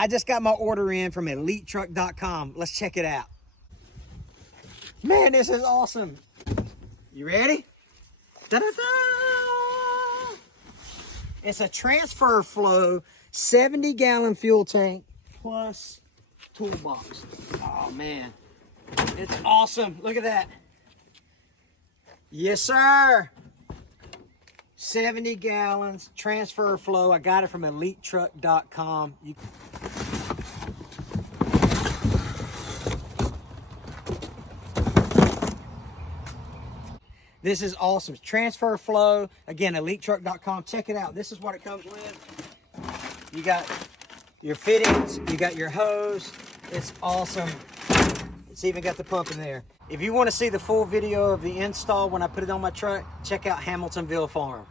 I just got my order in from EliteTruck.com. Let's check it out. Man, this is awesome. You ready? Da-da-da! It's a Transfer Flow 70-gallon fuel tank plus toolbox. Oh man, it's awesome. Look at that. Yes, sir. 70 gallons, Transfer Flow. I got it from EliteTruck.com. This is awesome. Transfer Flow. Again, EliteTruck.com. Check it out. This is what it comes with. You got your fittings. You got your hose. It's awesome. It's even got the pump in there. If you want to see the full video of the install when I put it on my truck, check out Hamiltonville Farm.